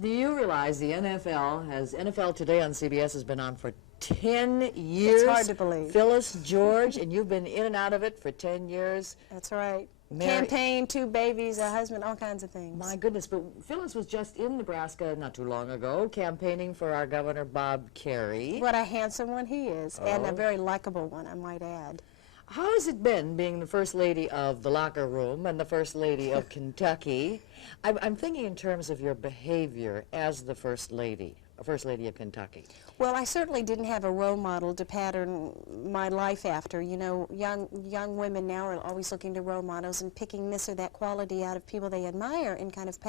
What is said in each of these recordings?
Do you realize the NFL Today on CBS has been on for 10 years? It's hard to believe. Phyllis George, and you've been in and out of it for 10 years. That's right. Campaign, 2 babies, a husband, all kinds of things. My goodness, but Phyllis was just in Nebraska not too long ago, campaigning for our Governor Bob Kerrey. What a handsome one he is, and a very likable one, I might add. How has it been being the First Lady of the locker room and the First Lady of Kentucky? I'm thinking in terms of your behavior as the First Lady of Kentucky. Well, I certainly didn't have a role model to pattern my life after. You know, young women now are always looking to role models and picking this or that quality out of people they admire and kind of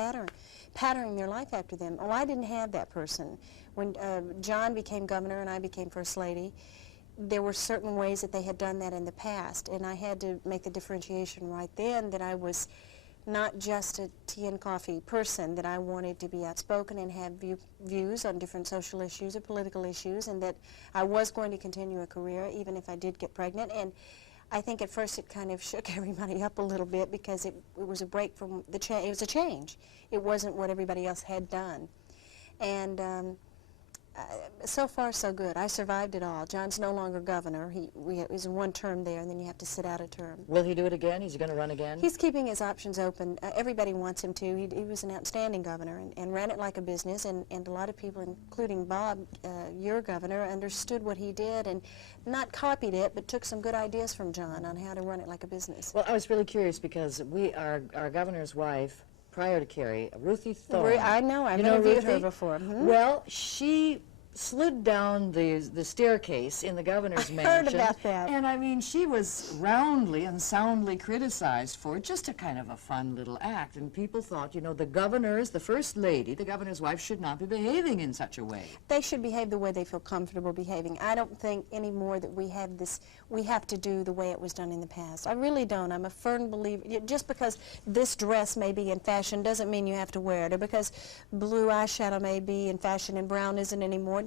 patterning their life after them. Oh, I didn't have that person. When John became governor and I became First Lady, there were certain ways that they had done that in the past, and I had to make the differentiation right then that I was not just a tea and coffee person, that I wanted to be outspoken and have views on different social issues or political issues, and that I was going to continue a career even if I did get pregnant. And I think at first it kind of shook everybody up a little bit because it was a break from the change. It was a change. It wasn't what everybody else had done. And so far, so good. I survived it all. John's no longer governor. He was in one term there, and then you have to sit out a term. Will he do it again? Is he going to run again? He's keeping his options open. Everybody wants him to. He was an outstanding governor and ran it like a business, and a lot of people, including Bob, your governor, understood what he did and not copied it, but took some good ideas from John on how to run it like a business. Well, I was really curious because our governor's wife, prior to Kerrey, Ruthie Thorne. I know. I've interviewed her before. Well, she slid down the staircase in the governor's mansion. I heard about that. And I mean, she was roundly and soundly criticized for just a kind of a fun little act. And people thought, you know, the First Lady, the governor's wife, should not be behaving in such a way. They should behave the way they feel comfortable behaving. I don't think anymore that we have to do the way it was done in the past. I really don't. I'm a firm believer. Just because this dress may be in fashion doesn't mean you have to wear it, or because blue eyeshadow may be in fashion and brown isn't anymore.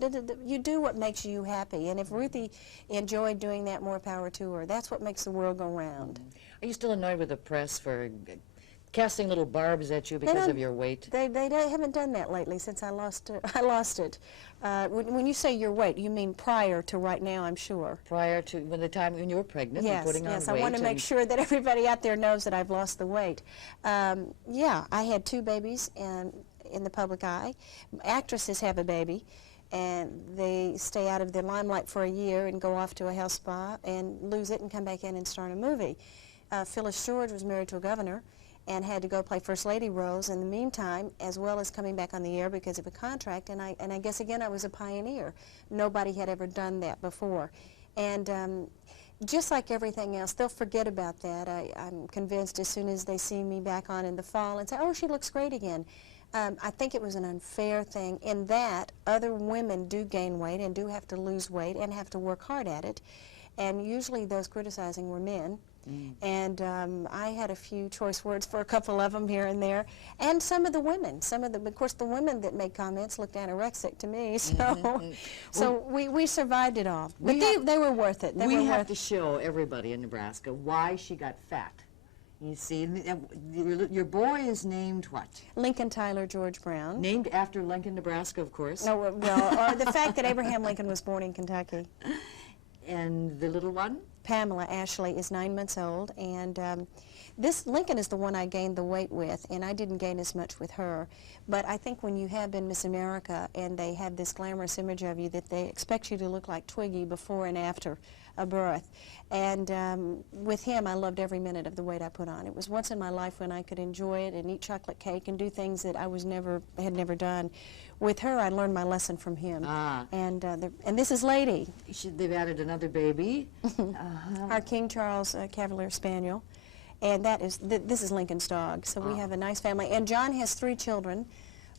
You do what makes you happy, and if Ruthie enjoyed doing that, more power to her. That's what makes the world go round. Are you still annoyed with the press for casting little barbs at you because of your weight? They haven't done that lately since I lost it. When you say your weight, you mean prior to right now, I'm sure. Prior to when you were pregnant and putting on weight. Yes, I want to make sure that everybody out there knows that I've lost the weight. Yeah, I had 2 babies in the public eye. Actresses have a baby, and they stay out of the limelight for a year and go off to a health spa and lose it and come back in and start a movie. Phyllis George was married to a governor and had to go play First Lady roles in the meantime, as well as coming back on the air because of a contract, and I guess again I was a pioneer. Nobody had ever done that before. And just like everything else, they'll forget about that. I'm convinced as soon as they see me back on in the fall and say, oh, she looks great again. I think it was an unfair thing in that other women do gain weight and do have to lose weight and have to work hard at it. And usually those criticizing were men. And I had a few choice words for a couple of them here and there. And some of the women, of course, the women that made comments looked anorexic to me. So, we survived it all. But they were worth it. We have to show everybody in Nebraska why she got fat. You see, your boy is named what? Lincoln Tyler George Brown. Named after Lincoln, Nebraska, of course. No, well, or the fact that Abraham Lincoln was born in Kentucky. And the little one? Pamela Ashley is 9 months old, and this Lincoln is the one I gained the weight with, and I didn't gain as much with her. But I think when you have been Miss America and they have this glamorous image of you that they expect you to look like Twiggy before and after a birth. And with him, I loved every minute of the weight I put on. It was once in my life when I could enjoy it and eat chocolate cake and do things that I had never done. With her, I learned my lesson from him. And this is Lady. They've added another baby. Our King Charles Cavalier Spaniel. And this is Lincoln's dog. So we have a nice family. And John has 3 children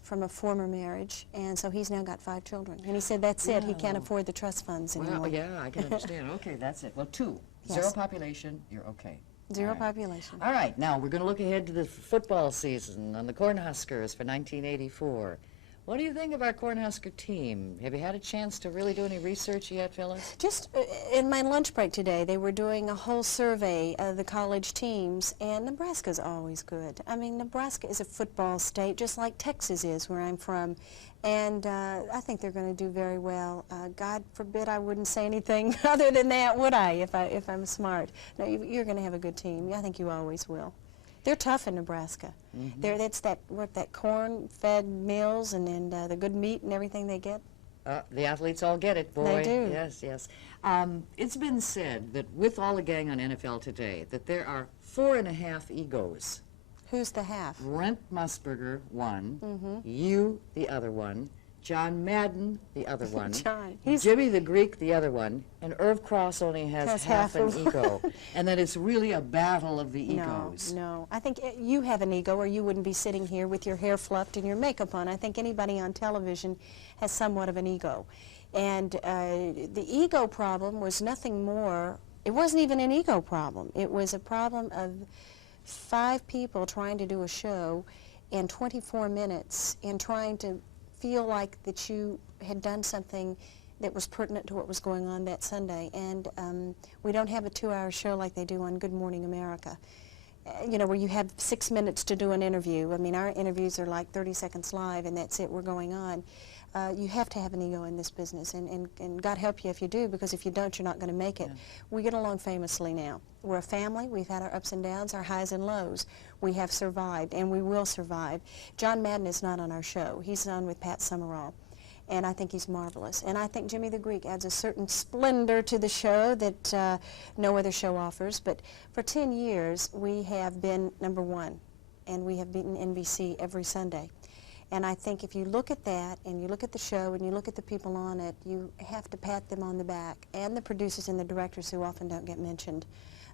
from a former marriage, and so he's now got 5 children. And he said that's it. He can't afford the trust funds anymore. Well, yeah, I can understand. Okay, that's it. Well, 2. Yes. 0 population, you're okay. 0 population. All right, now we're going to look ahead to the football season on the Cornhuskers for 1984. What do you think of our Cornhusker team? Have you had a chance to really do any research yet, Phyllis? Just in my lunch break today, they were doing a whole survey of the college teams, and Nebraska's always good. I mean, Nebraska is a football state, just like Texas is, where I'm from, and I think they're going to do very well. God forbid I wouldn't say anything other than that, would I, if I'm smart? No, you're going to have a good team. I think you always will. They're tough in Nebraska. That's that corn-fed meals and the good meat and everything they get. The athletes all get it, boy. They do. Yes, yes. It's been said that with all the gang on NFL Today, that there are 4.5 egos. Who's the half? Brent Musburger, one. You, the other one. John Madden, the other one. Jimmy the Greek, the other one. And Irv Cross only has half an ego. And that it's really a battle of the egos. No. I think you have an ego, or you wouldn't be sitting here with your hair fluffed and your makeup on. I think anybody on television has somewhat of an ego. And the ego problem was nothing more. It wasn't even an ego problem. It was a problem of 5 people trying to do a show in 24 minutes and trying to feel like that you had done something that was pertinent to what was going on that Sunday. And we don't have a 2-hour show like they do on Good Morning America, you know, where you have 6 minutes to do an interview. I mean, our interviews are like 30 seconds live, and that's it, we're going on. You have to have an ego in this business, and God help you if you do, because if you don't, you're not going to make it. We get along famously now. We're a family. We've had our ups and downs, our highs and lows. We have survived, and we will survive. John Madden is not on our show. He's on with Pat Summerall, and I think he's marvelous. And I think Jimmy the Greek adds a certain splendor to the show that no other show offers. But for 10 years, we have been #1, and we have beaten NBC every Sunday. And I think if you look at that, and you look at the show, and you look at the people on it, you have to pat them on the back, and the producers and the directors who often don't get mentioned,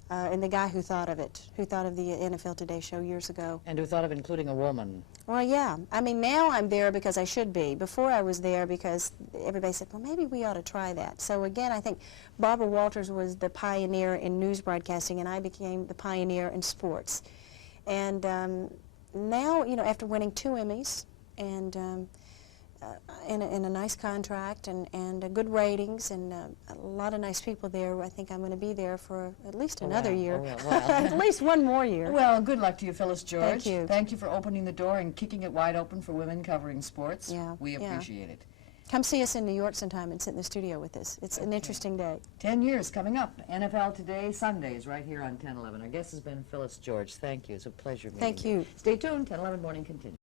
and the guy who thought of it, who thought of the NFL Today show years ago. And who thought of including a woman. Well, yeah. I mean, now I'm there because I should be. Before I was there because everybody said, well, maybe we ought to try that. So again, I think Barbara Walters was the pioneer in news broadcasting, and I became the pioneer in sports. And now, you know, after winning 2 Emmys, and in a nice contract and good ratings and a lot of nice people there, I think I'm going to be there for at least another year. At least 1 more year. Well, good luck to you, Phyllis George. Thank you. Thank you for opening the door and kicking it wide open for women covering sports. Yeah, we appreciate it. Come see us in New York sometime and sit in the studio with us. It's an interesting day. 10 years coming up. NFL Today, Sundays, right here on 10/11. Our guest has been Phyllis George. Thank you. It's a pleasure meeting you. Thank you. Stay tuned. 10/11 Morning continues.